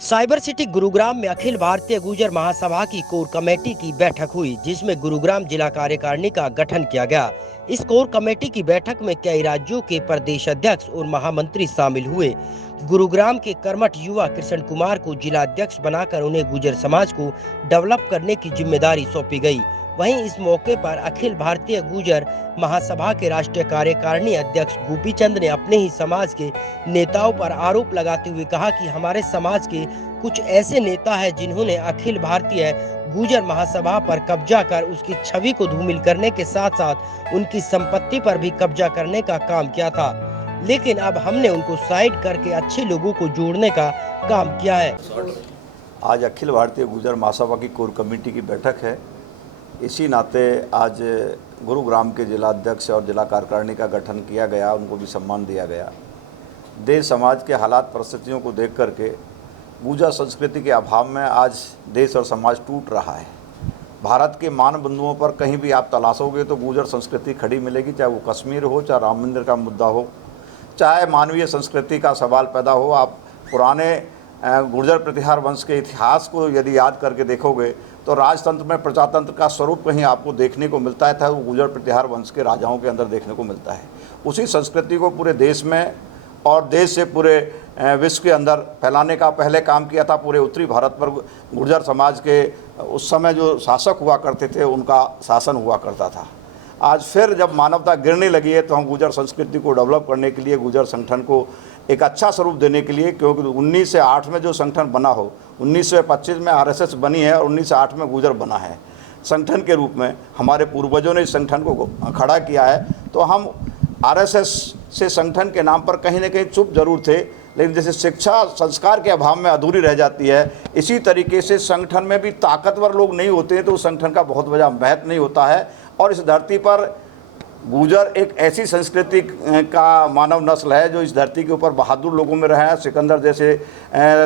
Cyber city Gurugram में अखिल भारतीय गुर्जर महासभा की core committee की बैठक हुई, जिसमें गुरुग्राम जिला कार्यकारिणी का गठन किया गया। इस कोर कमेटी की बैठक में कई राज्यों के प्रदेश अध्यक्ष और महामंत्री शामिल हुए। गुरुग्राम के कर्मठ युवा कृष्ण कुमार को जिला अध्यक्ष बनाकर उन्हें गुर्जर समाज को डेवलप करने की जिम्मेदारी सौंपी गई। वहीं इस मौके पर अखिल भारतीय गुर्जर महासभा के राष्ट्रीय कार्यकारिणी अध्यक्ष गोपी चंद ने अपने ही समाज के नेताओं पर आरोप लगाते हुए कहा कि हमारे समाज के कुछ ऐसे नेता हैं जिन्होंने अखिल भारतीय गुर्जर महासभा पर कब्जा कर उसकी छवि को धूमिल करने के साथ साथ उनकी संपत्ति पर भी कब्जा करने का काम किया था, लेकिन अब हमने उनको साइड करके अच्छे लोगों को जोड़ने का काम किया है। आज अखिल भारतीय गुर्जर महासभा की कोर कमेटी की बैठक है। इसी नाते आज गुरुग्राम के जिला अध्यक्ष और जिला कार्यकारिणी का गठन किया गया, उनको भी सम्मान दिया गया। देश समाज के हालात परिस्थितियों को देख करके गुर्जर संस्कृति के अभाव में आज देश और समाज टूट रहा है। भारत के मान बिंदुओं पर कहीं भी आप तलाशोगे तो गुर्जर संस्कृति खड़ी मिलेगी, चाहे वो कश्मीर हो, चाहे राम मंदिर का मुद्दा हो, चाहे मानवीय संस्कृति का सवाल पैदा हो। आप पुराने गुर्जर प्रतिहार वंश के इतिहास को यदि याद करके देखोगे तो राजतंत्र में प्रजातंत्र का स्वरूप कहीं आपको देखने को मिलता है, था वो गुर्जर प्रतिहार वंश के राजाओं के अंदर देखने को मिलता है। उसी संस्कृति को पूरे देश में और देश से पूरे विश्व के अंदर फैलाने का पहले काम किया था। पूरे उत्तरी भारत पर गुर्जर समाज के उस समय जो शासक हुआ करते थे उनका शासन हुआ करता था। आज फिर जब मानवता गिरने लगी है तो हम गुर्जर संस्कृति को डेवलप करने के लिए, गुर्जर संगठन को एक अच्छा स्वरूप देने के लिए, क्योंकि 1908 में जो संगठन बना हो, 1925 में आरएसएस बनी है और 1908 में गुर्जर बना है संगठन के रूप में, हमारे पूर्वजों ने इस संगठन को खड़ा किया है। तो हम आरएसएस से संगठन के नाम पर कहीं ना कहीं चुप जरूर थे, लेकिन जैसे शिक्षा संस्कार के अभाव में अधूरी रह जाती है, इसी तरीके से संगठन में भी ताकतवर लोग नहीं होते हैं तो उस संगठन का बहुत बड़ा महत्व नहीं होता है। और इस धरती पर गुर्जर एक ऐसी संस्कृति का मानव नस्ल है जो इस धरती के ऊपर बहादुर लोगों में रहा है। सिकंदर जैसे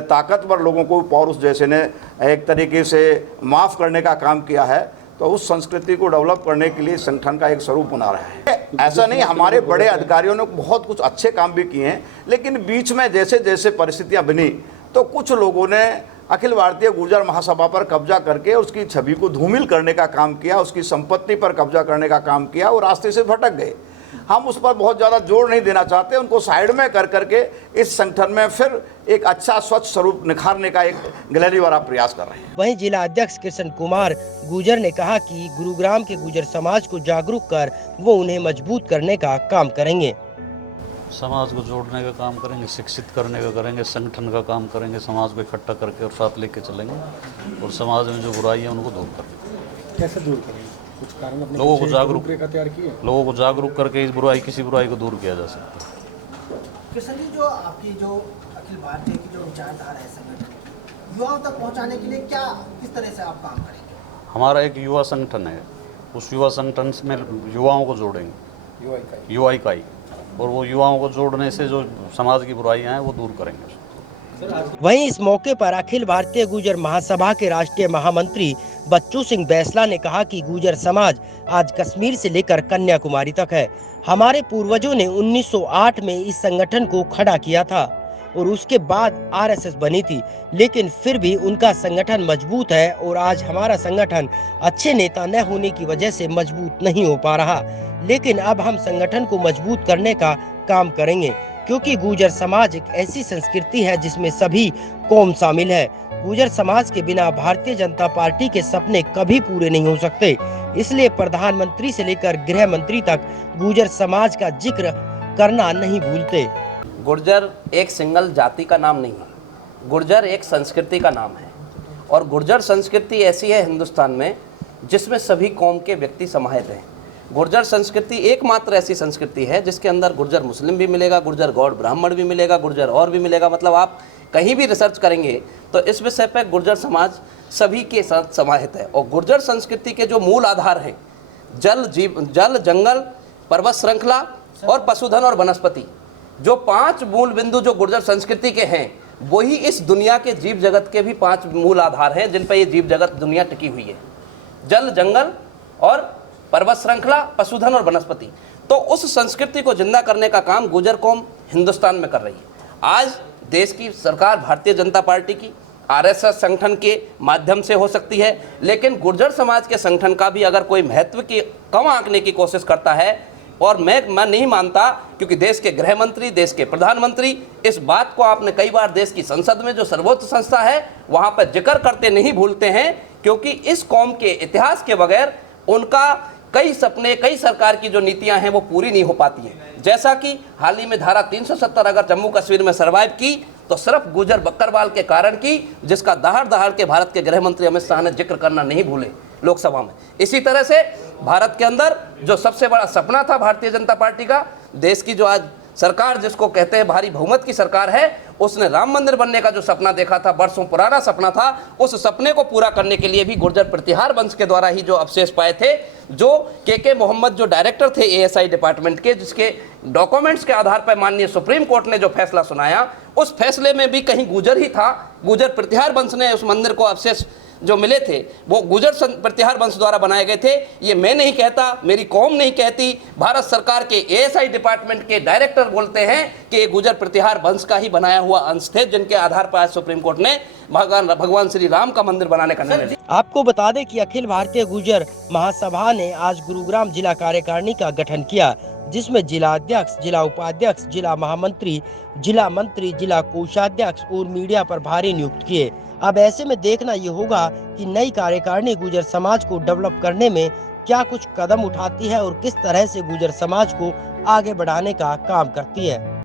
ताकतवर लोगों को पौरुष जैसे ने एक तरीके से माफ़ करने का काम किया है। तो उस संस्कृति को डेवलप करने के लिए संगठन का एक स्वरूप बना रहा है। ऐसा नहीं, हमारे बड़े अधिकारियों ने बहुत कुछ अच्छे काम भी किए हैं, लेकिन बीच में जैसे जैसे परिस्थितियाँ बनी तो कुछ लोगों ने अखिल भारतीय गुर्जर महासभा पर कब्जा करके उसकी छवि को धूमिल करने का काम किया, उसकी संपत्ति पर कब्जा करने का काम किया और रास्ते से भटक गए। हम उस पर बहुत ज़्यादा जोर नहीं देना चाहते, उनको साइड में कर करके इस संगठन में फिर एक अच्छा स्वच्छ स्वरूप निखारने का एक गहरी वाला प्रयास कर रहे हैं। वहीं जिला अध्यक्ष कृष्ण कुमार गुर्जर ने कहा कि गुरुग्राम के गुर्जर समाज को जागरूक कर वो उन्हें मजबूत करने का काम करेंगे। समाज को जोड़ने का काम करेंगे, शिक्षित करने का करेंगे, संगठन का काम करेंगे, समाज को इकट्ठा करके और साथ लेके चलेंगे और समाज में जो बुराई है उनको दूर करेंगे। कैसे दूर करेंगे? कुछ कारण अपने लोगों को जागरूक तैयार किए, लोगों को जागरूक करके किसी बुराई को दूर किया जा सकता है। कृष्ण जी, जो आपकी जो अखिल भारतीय की जो विचारधारा है संगठन युवाओं तक पहुंचाने के लिए किस तरह से आप काम करेंगे? हमारा एक युवा संगठन है, उस युवा संगठन में युवाओं को जोड़ेंगे, युवा इकाई, और वो युवाओं को जोड़ने से जो समाज की बुराइयां हैं वो दूर करेंगे। वहीं इस मौके पर अखिल भारतीय गुर्जर महासभा के राष्ट्रीय महामंत्री बच्चू सिंह बैसला ने कहा कि गुर्जर समाज आज कश्मीर से लेकर कन्याकुमारी तक है। हमारे पूर्वजों ने 1908 में इस संगठन को खड़ा किया था और उसके बाद आरएसएस बनी थी, लेकिन फिर भी उनका संगठन मजबूत है और आज हमारा संगठन अच्छे नेता न होने की वजह से मजबूत नहीं हो पा रहा। लेकिन अब हम संगठन को मजबूत करने का काम करेंगे, क्योंकि गुर्जर समाज एक ऐसी संस्कृति है जिसमें सभी कौम शामिल है। गुर्जर समाज के बिना भारतीय जनता पार्टी के सपने कभी पूरे नहीं हो सकते। इसलिए प्रधानमंत्री से लेकर गृह मंत्री तक गुर्जर समाज का जिक्र करना नहीं भूलते। गुर्जर एक सिंगल जाति का नाम नहीं है, गुर्जर एक संस्कृति का नाम है और गुर्जर संस्कृति ऐसी है हिंदुस्तान में जिसमें सभी कौम के व्यक्ति समाहित हैं। गुर्जर संस्कृति एकमात्र ऐसी संस्कृति है जिसके अंदर गुर्जर मुस्लिम भी मिलेगा, गुर्जर गौड़ ब्राह्मण भी मिलेगा, गुर्जर और भी मिलेगा। मतलब आप कहीं भी रिसर्च करेंगे तो इस विषय पर गुर्जर समाज सभी के साथ समाहित है। और गुर्जर संस्कृति के जो मूल आधार हैं जल, जंगल, पर्वत श्रृंखला और पशुधन और वनस्पति, जो 5 मूल बिंदु जो गुर्जर संस्कृति के हैं वही इस दुनिया के जीव जगत के भी 5 मूल आधार हैं जिन पर ये जीव जगत दुनिया टिकी हुई है। जल, जंगल और पर्वत श्रृंखला, पशुधन और वनस्पति। तो उस संस्कृति को जिंदा करने का काम गुर्जर कौम हिंदुस्तान में कर रही है। आज देश की सरकार भारतीय जनता पार्टी की, आरएसएस संगठन के माध्यम से हो सकती है, लेकिन गुर्जर समाज के संगठन का भी अगर कोई महत्व की कम आंकने की कोशिश करता है, और मैं नहीं मानता, क्योंकि देश के गृह मंत्री, देश के प्रधानमंत्री इस बात को आपने कई बार देश की संसद में जो सर्वोच्च संस्था है वहां पर जिक्र करते नहीं भूलते हैं, क्योंकि इस कौम के इतिहास के बगैर उनका कई सपने, कई सरकार की जो नीतियां हैं वो पूरी नहीं हो पाती हैं। जैसा कि हाल ही में धारा 370 अगर जम्मू कश्मीर में सर्वाइव की तो सिर्फ गुर्जर बकरवाल के कारण की, जिसका दहाड़ दहाड़ के भारत के गृह मंत्री अमित शाह ने जिक्र करना नहीं भूले लोकसभा में। इसी तरह से भारत के अंदर जो सबसे बड़ा सपना था भारतीय जनता पार्टी का, देश की जो आज सरकार जिसको कहते हैं भारी बहुमत की सरकार है, उसने राम मंदिर बनने का जो सपना देखा था, वर्षों पुराना सपना था, उस सपने को पूरा करने के लिए भी गुर्जर प्रतिहार वंश के द्वारा ही जो अवशेष पाए थे, जो के मोहम्मद जो डायरेक्टर थे एएसआई डिपार्टमेंट के, जिसके डॉक्यूमेंट्स के आधार पर माननीय सुप्रीम कोर्ट ने जो फैसला सुनाया, उस फैसले में भी कहीं गुर्जर ही था। गुर्जर प्रतिहार वंश ने उस मंदिर को अवशेष जो मिले थे वो गुर्जर प्रतिहार वंश द्वारा बनाए गए थे। ये मैं नहीं कहता, मेरी कौम नहीं कहती, भारत सरकार के एएसआई डिपार्टमेंट के डायरेक्टर बोलते हैं कि ये गुर्जर प्रतिहार वंश का ही बनाया हुआ अंश थे, जिनके आधार पर आज सुप्रीम कोर्ट ने भगवान श्री राम का मंदिर बनाने का निर्णय लिया। आपको बता दें कि अखिल भारतीय गुर्जर महासभा ने आज गुरुग्राम जिला कार्यकारिणी का गठन किया, जिसमें जिला अध्यक्ष, जिला उपाध्यक्ष, जिला महामंत्री, जिला मंत्री, जिला कोषाध्यक्ष और मीडिया प्रभारी नियुक्त किए। अब ऐसे में देखना ये होगा कि नई कार्यकारिणी गुर्जर समाज को डेवलप करने में क्या कुछ कदम उठाती है और किस तरह से गुर्जर समाज को आगे बढ़ाने का काम करती है।